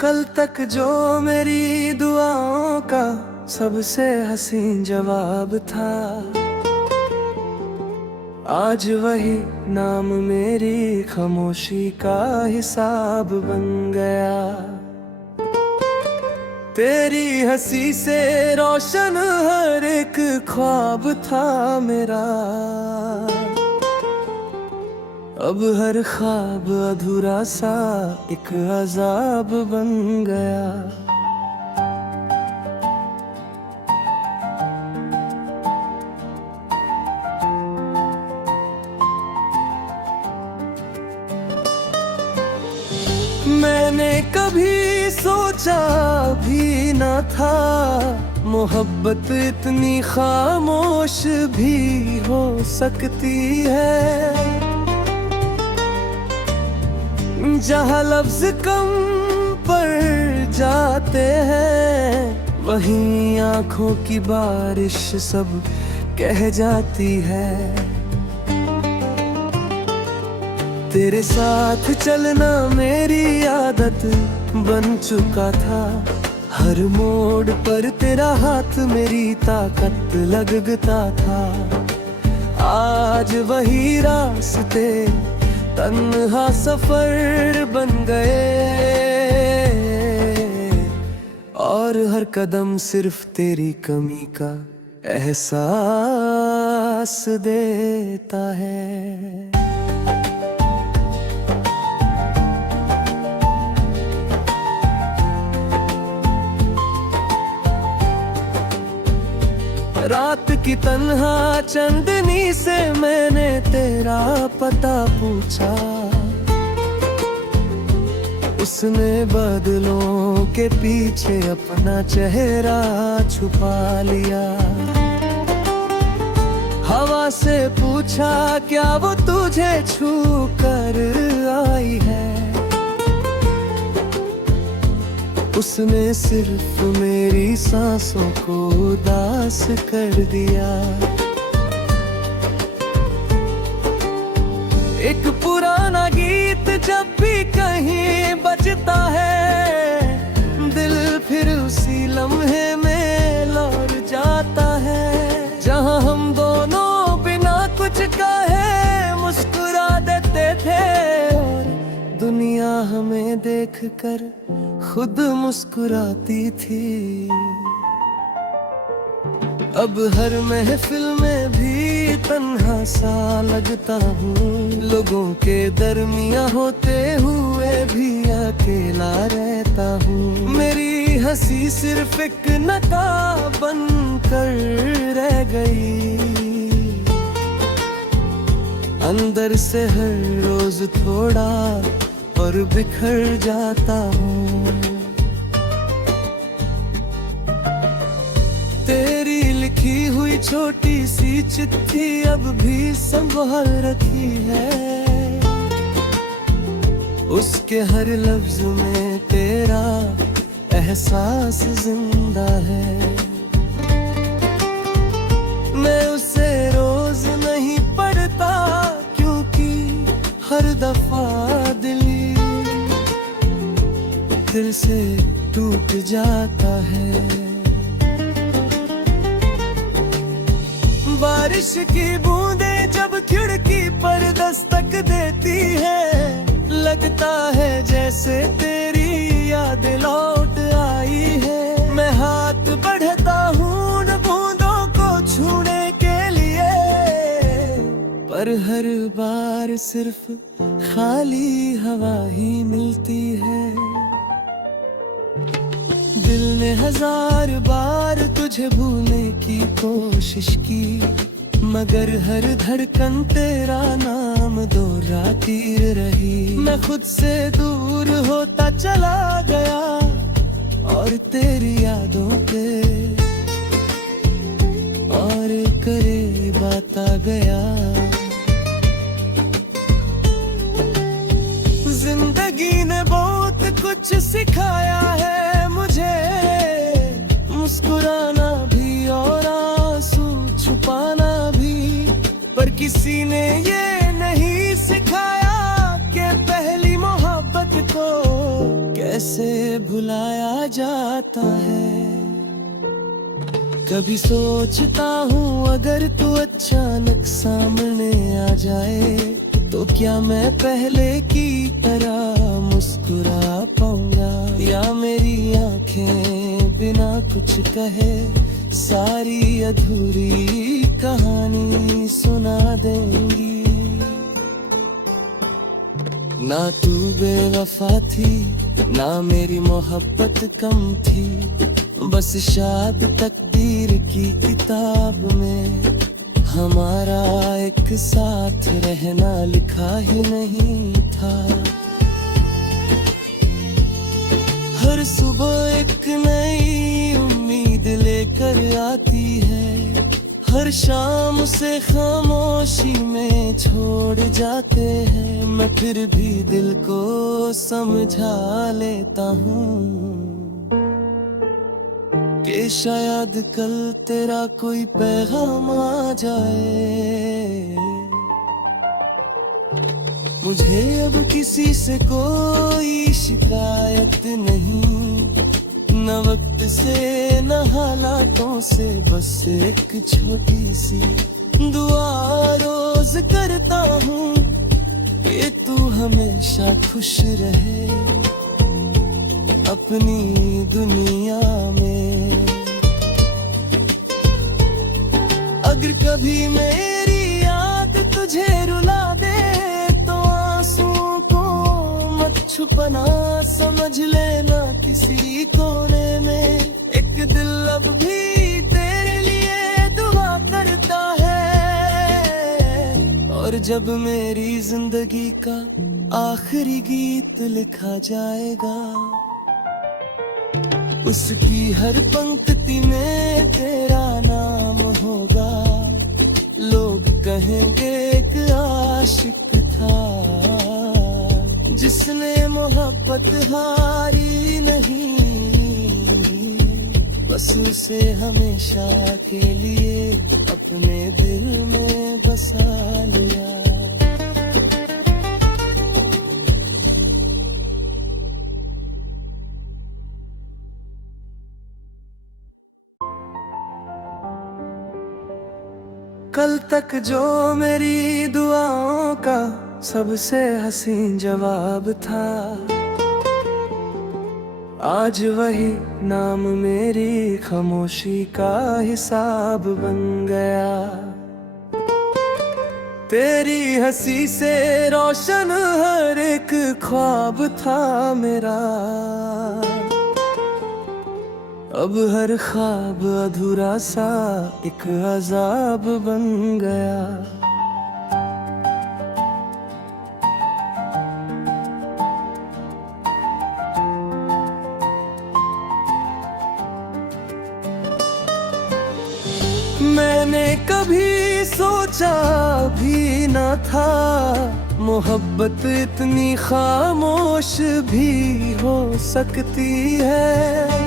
कल तक जो मेरी दुआओं का सबसे हसीन जवाब था, आज वही नाम मेरी खामोशी का हिसाब बन गया। तेरी हंसी से रोशन हर एक ख्वाब था मेरा, अब हर ख्वाब अधूरा सा एक अजाब बन गया। मैंने कभी सोचा भी न था मोहब्बत इतनी खामोश भी हो सकती है। जहाँ लफ्ज कम पड़ जाते हैं, वहीं आंखों की बारिश सब कह जाती है। तेरे साथ चलना मेरी आदत बन चुका था, हर मोड़ पर तेरा हाथ मेरी ताकत लगता था। आज वही रास्ते तन्हा सफर बन गए, और हर कदम सिर्फ तेरी कमी का एहसास देता है। रात की तन्हा चंदनी से मैंने तेरा पता पूछा, उसने बादलों के पीछे अपना चेहरा छुपा लिया। हवा से पूछा क्या वो तुझे छू कर आई है, उसने सिर्फ मेरी सांसों को उदास कर दिया। एक पुराना गीत जब भी कहीं बजता है, दिल फिर उसी लम्हे में लौट जाता है। जहां हम दोनों बिना कुछ कहे मुस्कुरा देते थे, और दुनिया हमें देखकर खुद मुस्कुराती थी। अब हर महफिल में भी तन्हा सा लगता हूँ, लोगों के दरमियाँ होते हुए भी अकेला रहता हूँ। मेरी हंसी सिर्फ एक नकाब बन कर रह गई, अंदर से हर रोज थोड़ा और बिखर जाता हूँ। तेरी लिखी हुई छोटी सी चिट्ठी अब भी संभाल रखी है, उसके हर लफ्ज में तेरा एहसास जिंदा है। मैं उसे रोज नहीं पढ़ता, क्योंकि हर दफा दिल से टूट जाता है। बारिश की बूंदें जब खिड़की पर दस्तक देती है, लगता है जैसे तेरी याद लौट आई है। मैं हाथ बढ़ता हूँ उन बूंदों को छूने के लिए, पर हर बार सिर्फ खाली हवा ही मिलती है। दिल ने 1000 बार तुझे भूलने की कोशिश की, मगर हर धड़कन तेरा नाम दोहराती रही। मैं खुद से दूर होता चला गया, और तेरी यादों पे और करीब आता गया। जिंदगी ने बहुत कुछ सिखाया है मुझे, मुस्कुराना भी और आंसू छुपाना भी, पर किसी ने ये नहीं सिखाया कि पहली मोहब्बत को कैसे भुलाया जाता है। कभी सोचता हूँ अगर तू अचानक सामने आ जाए तो क्या मैं पहले की तरह मुस्कुरा पाऊंगा, या मेरी आंखें बिना कुछ कहे सारी अधूरी कहानी सुना देंगी। ना तू बेवफा थी ना मेरी मोहब्बत कम थी, बस शायद तकदीर की किताब में हमारा एक साथ रहना लिखा ही नहीं था। हर सुबह एक नई उम्मीद लेकर आती है, हर शाम से खामोशी में छोड़ जाते हैं। मैं फिर भी दिल को समझा लेता हूँ कि शायद कल तेरा कोई पैगाम आ जाए। मुझे अब किसी से कोई शिकायत नहीं, न वक्त से न हालातों से, बस एक छोटी सी दुआ रोज करता हूँ कि तू हमेशा खुश रहे अपनी दुनिया में। अगर कभी मेरी याद तुझे रुला दे तो आंसुओं को मत छुपना, समझ लेना किसी कोने में एक दिल अब भी तेरे लिए दुआ करता है। और जब मेरी जिंदगी का आखिरी गीत लिखा जाएगा, उसकी हर पंक्ति में तेरा नाम होगा। लोग कहेंगे एक आशिक था जिसने मोहब्बत हारी नहीं, बस उसे हमेशा के लिए अपने दिल में बसा लिया। कल तक जो मेरी दुआओं का सबसे हसीन जवाब था, आज वही नाम मेरी खामोशी का हिसाब बन गया। तेरी हंसी से रोशन हर एक ख्वाब था मेरा, अब हर ख्वाब अधूरा सा एक अजाब बन गया। मैंने कभी सोचा भी न था मोहब्बत इतनी खामोश भी हो सकती है।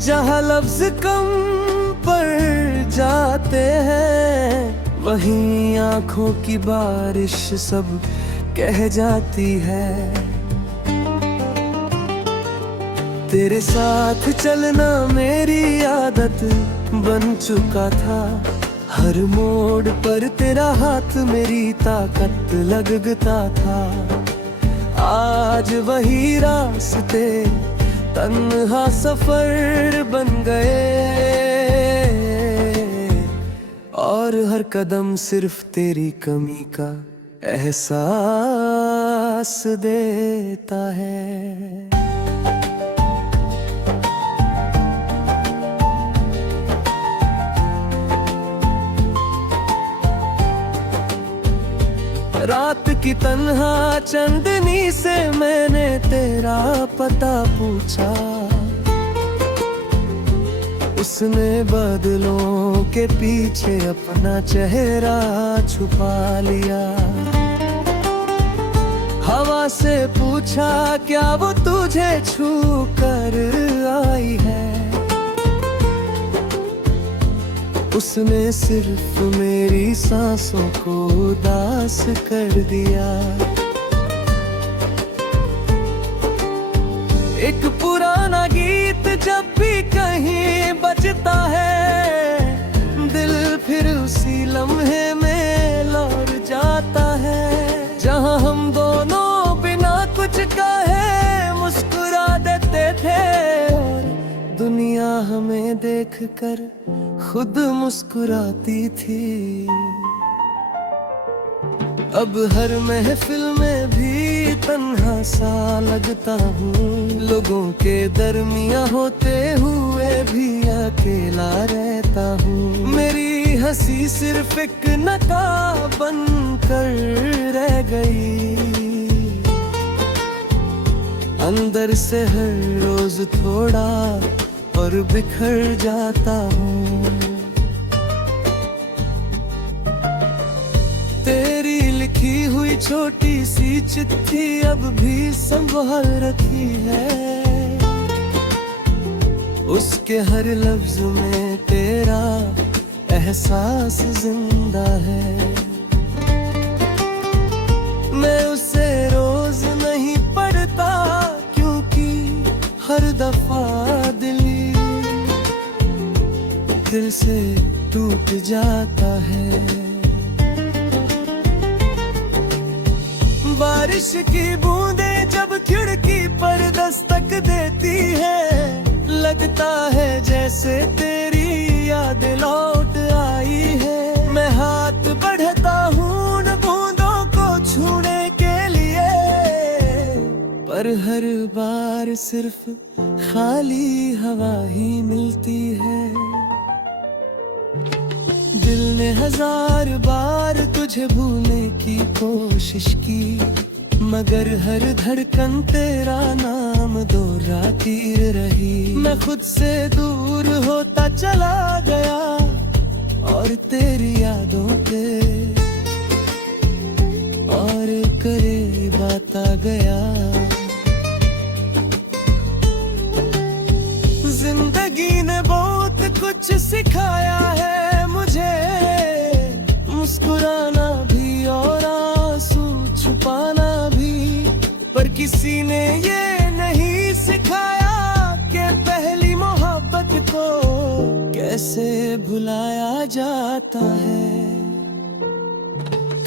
जहाँ लफ्ज कम पड़ जाते हैं वहीं आंखों की बारिश सब कह जाती है। तेरे साथ चलना मेरी आदत बन चुका था, हर मोड़ पर तेरा हाथ मेरी ताकत लगता था। आज वही रास्ते तन्हा सफर बन गए और हर कदम सिर्फ तेरी कमी का एहसास देता है। रात की तन्हा चांदनी से मैंने तेरा पता पूछा, उसने बादलों के पीछे अपना चेहरा छुपा लिया। हवा से पूछा क्या वो तुझे छू कर आई है, उसने सिर्फ मेरी सांसों को उदास कर दिया। एक पुराना गीत जब भी कहीं बजता है, दिल फिर उसी लम्हे में लौट जाता है, जहां हम दोनों बिना कुछ कहे मुस्कुरा देते थे और दुनिया हमें देखकर खुद मुस्कुराती थी। अब हर महफिल में भी तन्हा सा लगता हूँ, लोगों के दरमिया होते हुए भी अकेला रहता हूँ। मेरी हंसी सिर्फ एक नकाब बनकर रह गई, अंदर से हर रोज थोड़ा और बिखर जाता हूँ। तेरी लिखी हुई छोटी सी चिट्ठी अब भी संभाल रखी है, उसके हर लफ्ज में तेरा एहसास जिंदा है। मैं उसे रोज नहीं पढ़ता क्योंकि हर दफा दिल से टूट जाता है। बारिश की बूंदें जब खिड़की पर दस्तक देती है, लगता है जैसे तेरी याद लौट आई है। मैं हाथ बढ़ता हूँ उन बूंदों को छूने के लिए, पर हर बार सिर्फ खाली हवा ही मिलती है। दिल ने 1000 बार तुझे भूलने की कोशिश की, मगर हर धड़कन तेरा नाम दोहराती रही। मैं खुद से दूर होता चला गया और तेरी यादों के और करीब आता गया। जिंदगी ने बहुत कुछ सिखाया है मुझे, मुस्कुराना भी और आंसू छुपाना भी, पर किसी ने ये नहीं सिखाया कि पहली मोहब्बत को कैसे भुलाया जाता है।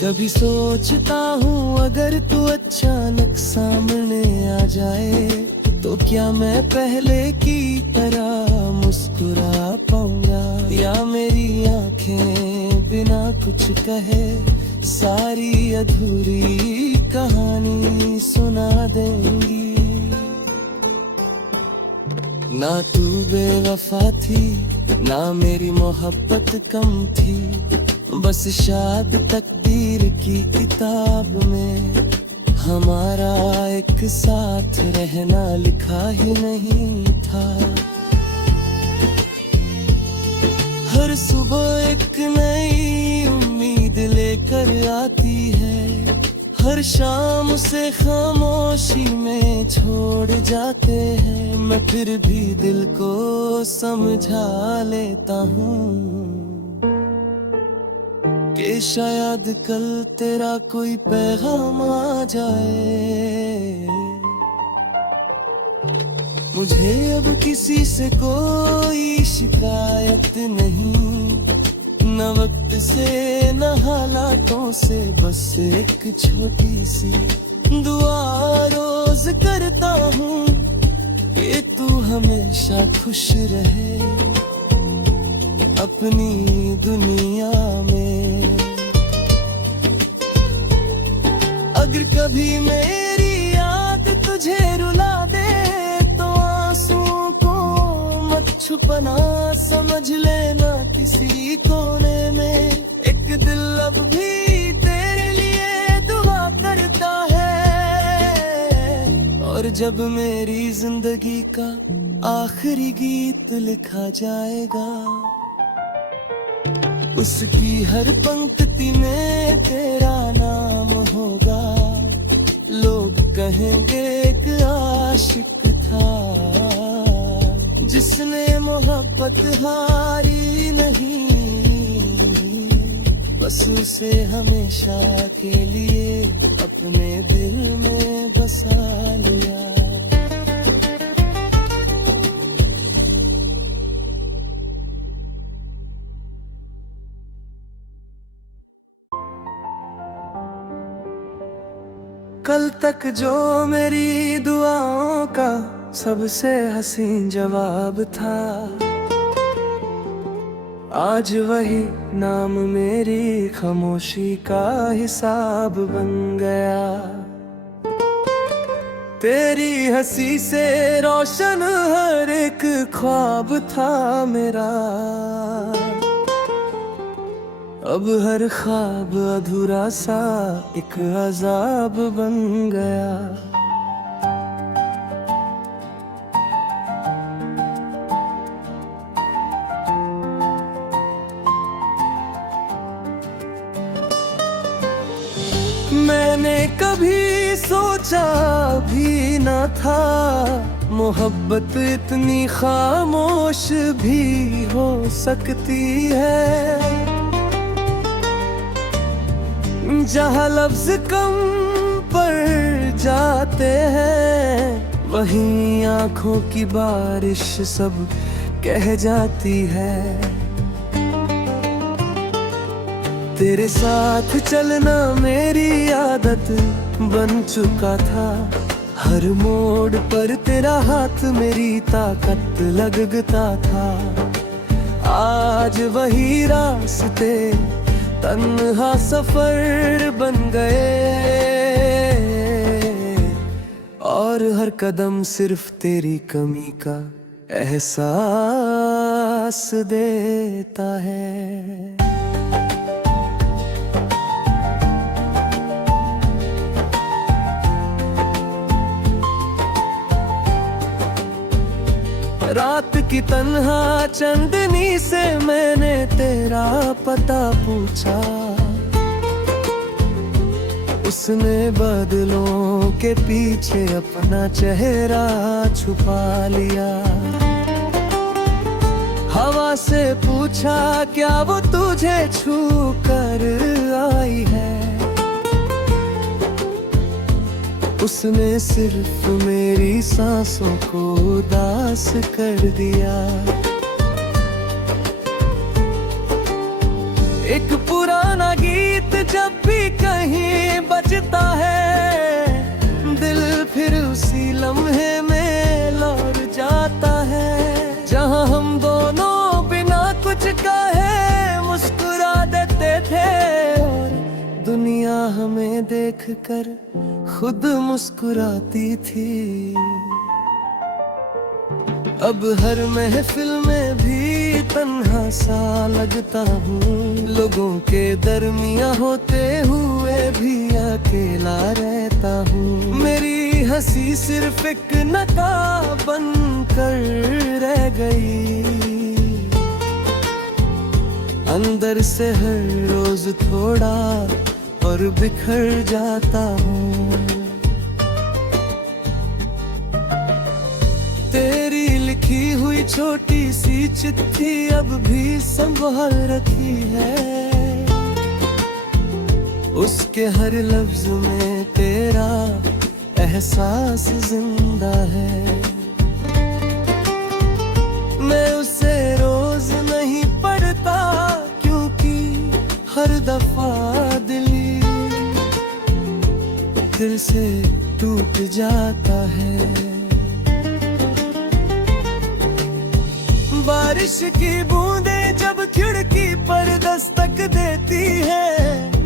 कभी सोचता हूँ अगर तू अचानक सामने आ जाए, तो क्या मैं पहले की तरह मुस्कुरा पाऊंगा, या मेरी आंखें बिना कुछ कहे सारी अधूरी कहानी सुना देंगी। ना तू बेवफा थी ना मेरी मोहब्बत कम थी, बस शायद तकदीर की किताब में हमारा एक साथ रहना लिखा ही नहीं था। हर सुबह एक नई उम्मीद लेकर आती है, हर शाम से खामोशी में छोड़ जाते हैं। मैं फिर भी दिल को समझा लेता हूँ कि शायद कल तेरा कोई पैगाम आ जाए। मुझे अब किसी से कोई शिकायत नहीं, न वक्त से न हालातों से, बस एक छोटी सी दुआ रोज करता हूँ कि तू हमेशा खुश रहे अपनी दुनिया में। अगर कभी मेरी याद तुझे रुला दे तो आंसुओं को मत छुपना, समझ लेना किसी कोने में एक दिल अब भी तेरे लिए दुआ करता है। और जब मेरी जिंदगी का आखिरी गीत लिखा जाएगा, उसकी हर पंक्ति में तेरा नाम होगा। लोग कहेंगे एक आशिक था जिसने मोहब्बत हारी नहीं, बस उसे हमेशा के लिए अपने दिल में बसा लिया। कल तक जो मेरी दुआओं का सबसे हसीन जवाब था, आज वही नाम मेरी खामोशी का हिसाब बन गया। तेरी हंसी से रोशन हर एक ख्वाब था मेरा, अब हर ख्वाब अधूरा सा एक अजाब बन गया। मैंने कभी सोचा भी न था मोहब्बत इतनी खामोश भी हो सकती है। जहाँ लफ्ज कम पड़ जाते हैं, वहीं आंखों की बारिश सब कह जाती है। तेरे साथ चलना मेरी आदत बन चुका था, हर मोड़ पर तेरा हाथ मेरी ताकत लगता था। आज वही रास्ते तन्हा सफर बन गए, और हर कदम सिर्फ तेरी कमी का एहसास देता है। रात की तन्हा चंदनी से मैंने तेरा पता पूछा, उसने बादलों के पीछे अपना चेहरा छुपा लिया। हवा से पूछा क्या वो तुझे छू कर आई है, उसने सिर्फ मेरी सांसों को उदास कर दिया। एक पुराना गीत जब भी कहीं बजता है, दिल फिर उसी लम्हे में लौट जाता है। जहां हम दोनों बिना कुछ कहे मुस्कुरा देते थे, और दुनिया हमें देखकर खुद मुस्कुराती थी। अब हर महफिल में भी तन्हा सा लगता हूँ, लोगों के दरमियाँ होते हुए भी अकेला रहता हूँ। मेरी हंसी सिर्फ एक नकाब बन कर रह गई, अंदर से हर रोज थोड़ा और बिखर जाता हूँ। तेरी लिखी हुई छोटी सी चिट्ठी अब भी संभाल रखी है, उसके हर लफ्ज में तेरा एहसास जिंदा है। मैं उसे रोज नहीं पढ़ता, क्योंकि हर दफा दिल से टूट जाता है। बारिश की बूंदें जब खिड़की पर दस्तक देती है,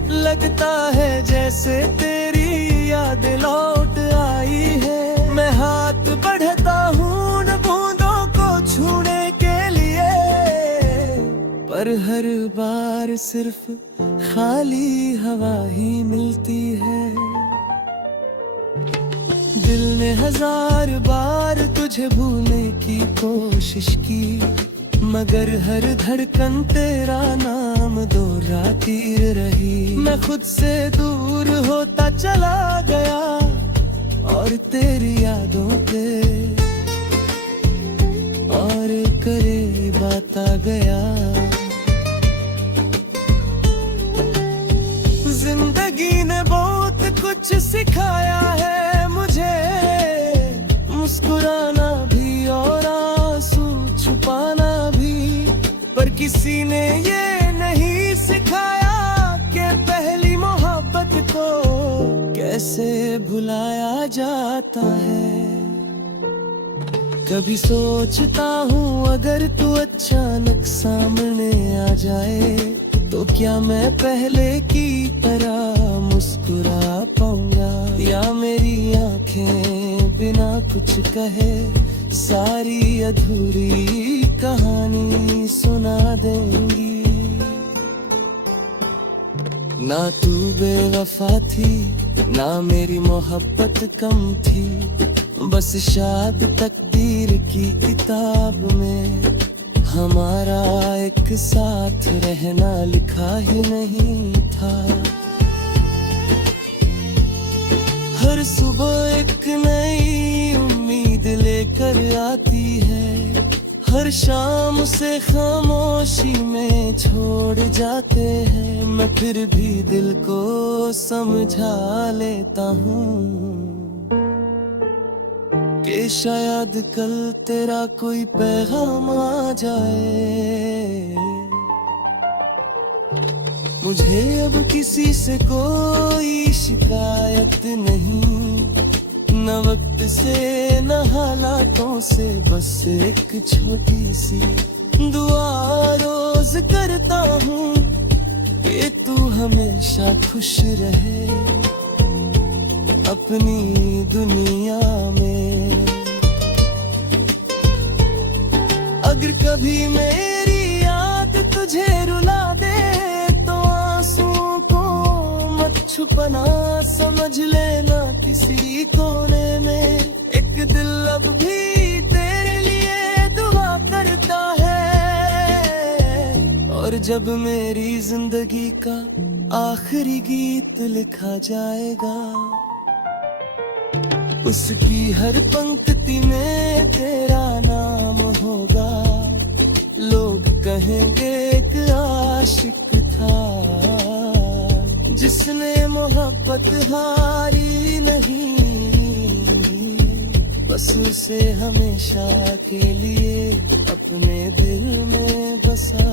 लगता है जैसे तेरी याद लौट आई है। मैं हाथ बढ़ता हूँ उन बूंदों को छूने के लिए, पर हर बार सिर्फ खाली हवा ही मिलती है। दिल ने 1000 बार तुझे भूलने की कोशिश की, मगर हर धड़कन तेरा नाम दोहराती रही। मैं खुद से दूर होता चला गया और तेरी यादों पे और करीब आता गया। जिंदगी ने बहुत कुछ सिखाया है मुझे, मुस्कुराना भी और आंसू छुपाना भी, पर किसी ने ये नहीं सिखाया कि पहली मोहब्बत को कैसे भुलाया जाता है। कभी सोचता हूँ अगर तू अचानक सामने आ जाए तो क्या मैं पहले की तरह मुस्कुरा पाऊंगा, या मेरी आंखें बिना कुछ कहे सारी अधूरी कहानी सुना देंगी। ना तू बेवफा थी ना मेरी मोहब्बत कम थी, बस शायद तकदीर की किताब में हमारा एक साथ रहना लिखा ही नहीं था। हर सुबह एक नई उम्मीद लेकर आती है, हर शाम से खामोशी में छोड़ जाते हैं। मैं फिर भी दिल को समझा लेता हूँ कि शायद कल तेरा कोई पैगाम आ जाए। मुझे अब किसी से कोई शिकायत नहीं, न वक्त से न हालातों से, बस एक छोटी सी दुआ रोज करता हूँ कि तू हमेशा खुश रहे अपनी दुनिया में। अगर कभी मेरी याद तुझे रुला दे तो आंसुओं को मत छुपना, समझ लेना किसी कोने में एक दिल अब भी तेरे लिए दुआ करता है। और जब मेरी जिंदगी का आखिरी गीत लिखा जाएगा, उसकी हर पंक्ति में तेरा नाम होगा। लोग कहेंगे एक आशिक था जिसने मोहब्बत हारी नहीं, बस उसे हमेशा के लिए अपने दिल में बसा